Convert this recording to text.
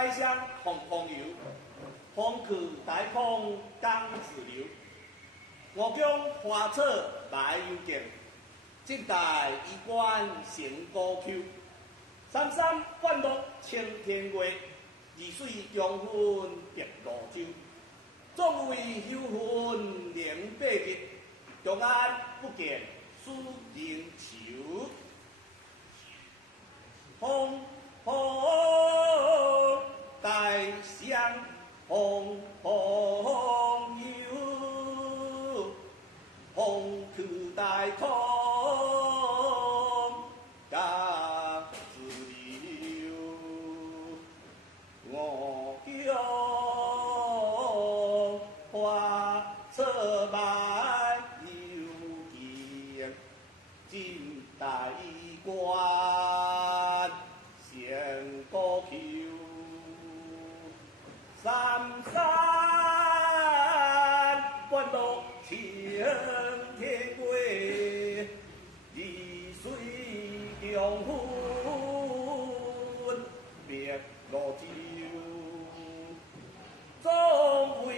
大乡红红油，风去大风江自流。我将花草来又见，晋代衣冠成高丘。三山灌落青天月，二水江昏碧罗洲。壮为休恨连八日，长安不见输人愁。风风大乡风风游，风去大空江自流。我叫花车来又见，晋大关成高丘。三山灌落青天月，二水江昏碧罗洲。总为